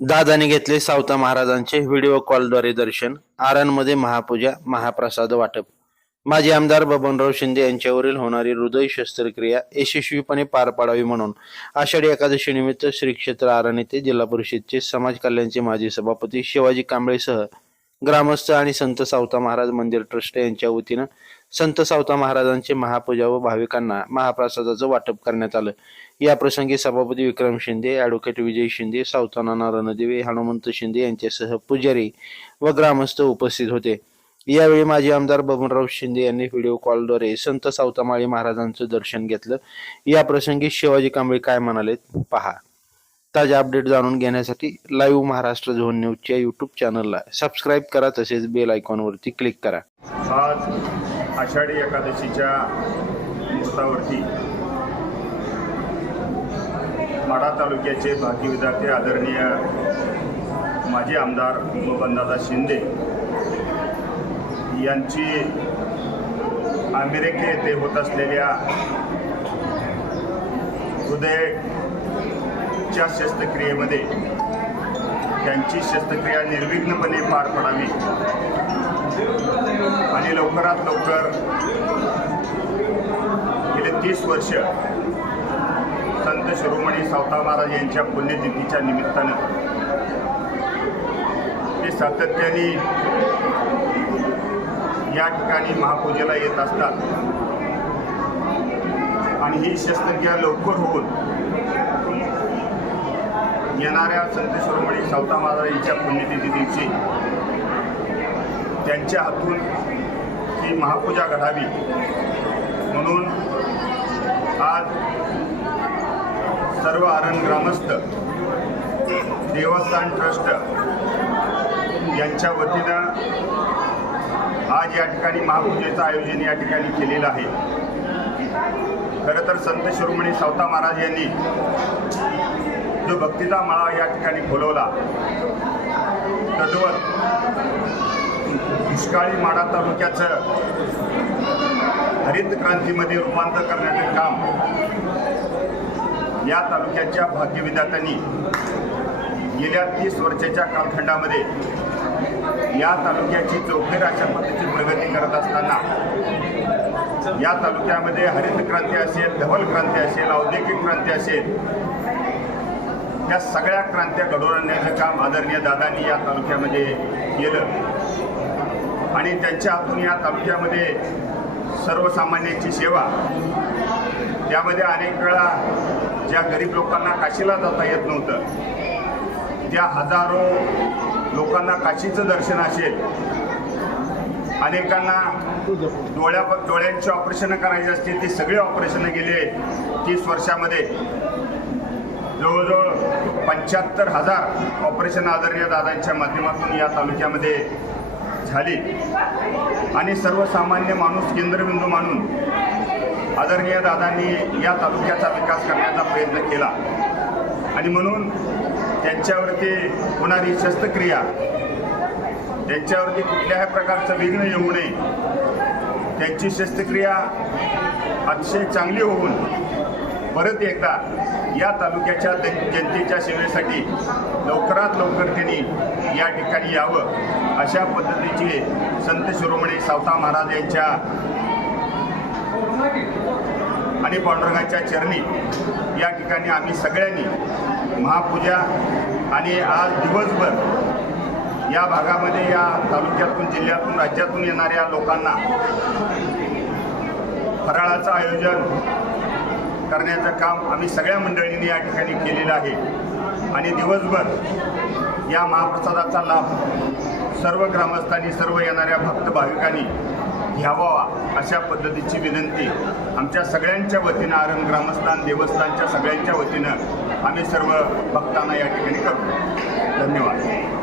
दादाने घेतले सावता महाराजांचे व्हिडिओ कॉलद्वारे दर्शन आरणमध्ये महापूजा महाप्रसाद वाटप. माजी आमदार बबनराव शिंदे यांच्यावरील होणारी हृदय शस्त्रक्रिया यशस्वीपणे पार पाडावी म्हणून आषाढी एकादशी निमित्त श्री क्षेत्र आरण येथे जिल्हा परिषदचे समाज कल्याणचे माजी सभापती शिवाजी कांबळेसह ग्रामस्थ आणि संत सावता महाराज मंदिर ट्रस्ट यांच्या वतीनं संत सावता महाराजांचे महापूजा व भाविकांना महाप्रसादाचं वाटप करण्यात आलं. या प्रसंगी सभापती विक्रम शिंदे ॲडव्होकेट विजय शिंदे सावताना नाना हनुमंत शिंदे यांच्यासह पुजारी व ग्रामस्थ उपस्थित होते. यावेळी माजी आमदार बबनराव शिंदे यांनी व्हिडिओ कॉलद्वारे संत सावतामाळी महाराजांचं दर्शन घेतलं. या प्रसंगी शिवाजी कांबळे काय म्हणाले पहा. ताज्या अपडेट जाणून घेण्यासाठी लाईव्ह महाराष्ट्र झोन न्यूजच्या यूट्यूब चॅनलला सबस्क्राईब करा तसेच बेल आयकॉनवरती क्लिक करा. आज आषाढी एकादशीच्या मुहूर्तावरती माढा तालुक्याचे भाग्य विद्यार्थी आदरणीय माजी आमदार बबनदादा शिंदे यांची अमेरिके येथे होत असलेल्या त्यांच्या शस्त्रक्रियेमध्ये त्यांची शस्त्रक्रिया निर्विघ्नपणे पार पडावी. आणि लवकरात लवकर गेले तीस वर्ष संत शिरोमणी सावता महाराज यांच्या पुण्यतिथीच्या निमित्तानं ते सातत्याने या ठिकाणी महापूजेला येत असतात. आणि ही शस्त्रक्रिया लवकर होऊन येणाऱ्या संतेश्वरमणी सावता महाराज यांच्या पुण्यतिथी दिवशी त्यांच्या हातून ही महापूजा घडावी म्हणून आज सर्व आरण ग्रामस्थ देवस्थान ट्रस्ट यांच्या वतीनं आज या ठिकाणी महापूजेचं आयोजन या ठिकाणी केलेलं आहे. खरं तर संत शिरोमणी सावता महाराज यांनी जो भक्तीचा मळा या ठिकाणी फुलवला तद्वत दुष्काळी माडा तालुक्याचं हरित क्रांतीमध्ये रूपांतर करण्याचे काम या तालुक्याच्या भाग्यविधात्यांनी गेल्या तीस वर्षाच्या कालखंडामध्ये या तालुक्याची चौफेर अशा पद्धतीची प्रगती करत असताना या तालुक्यामध्ये हरित क्रांती असेल धवल क्रांती असेल औद्योगिक क्रांती असेल या सगळ्या क्रांत्या घडवून आणण्याचं काम आदरणीय दादांनी या तालुक्यामध्ये केलं. आणि त्यांच्या हातून या तालुक्यामध्ये सर्वसामान्यांची सेवा. त्यामध्ये अनेक वेळा ज्या गरीब लोकांना काशीला जाता येत नव्हतं त्या हजारो लोकांना काशीचं दर्शन असेल. अनेकांना डोळ्या डोळ्यांची ऑपरेशनं करायची असतील ती सगळी ऑपरेशनं गेले तीस वर्षामध्ये. जवळजवळ पंच्याहत्तर हजार ऑपरेशन आदरणीय दादांच्या माध्यमातून या तालुक्यामध्ये झाली. आणि सर्वसामान्य माणूस केंद्रबिंदू मानून आदरणीय दादांनी या तालुक्याचा विकास करण्याचा प्रयत्न केला. आणि म्हणून त्यांच्यावरती होणारी शस्त्रक्रिया त्यांच्यावरती कुठल्याही प्रकारचं विघ्न येऊ नये त्यांची शस्त्रक्रिया अतिशय चांगली होऊन परत एकदा या तालुक्याच्या जन- जनतेच्या सेवेसाठी लवकरात लवकर त्यांनी या ठिकाणी यावं अशा पद्धतीचे संत शिरोमणी सावता महाराज यांच्या आणि पांडुरंगाच्या चरणी या ठिकाणी आम्ही सगळ्यांनी महापूजा आणि आज दिवसभर या भागामध्ये या तालुक्यातून जिल्ह्यातून राज्यातून येणाऱ्या लोकांना फराळाचं आयोजन करण्याचं काम आम्ही सगळ्या मंडळींनी या ठिकाणी केलेलं आहे. आणि दिवसभर या महाप्रसादाचा लाभ सर्व ग्रामस्थांनी सर्व येणाऱ्या भक्त भाविकांनी घ्यावा अशा पद्धतीची विनंती आमच्या सगळ्यांच्या वतीनं आरण ग्रामस्थान देवस्थानच्या सगळ्यांच्या वतीनं आम्ही सर्व भक्तांना या ठिकाणी करतो. धन्यवाद.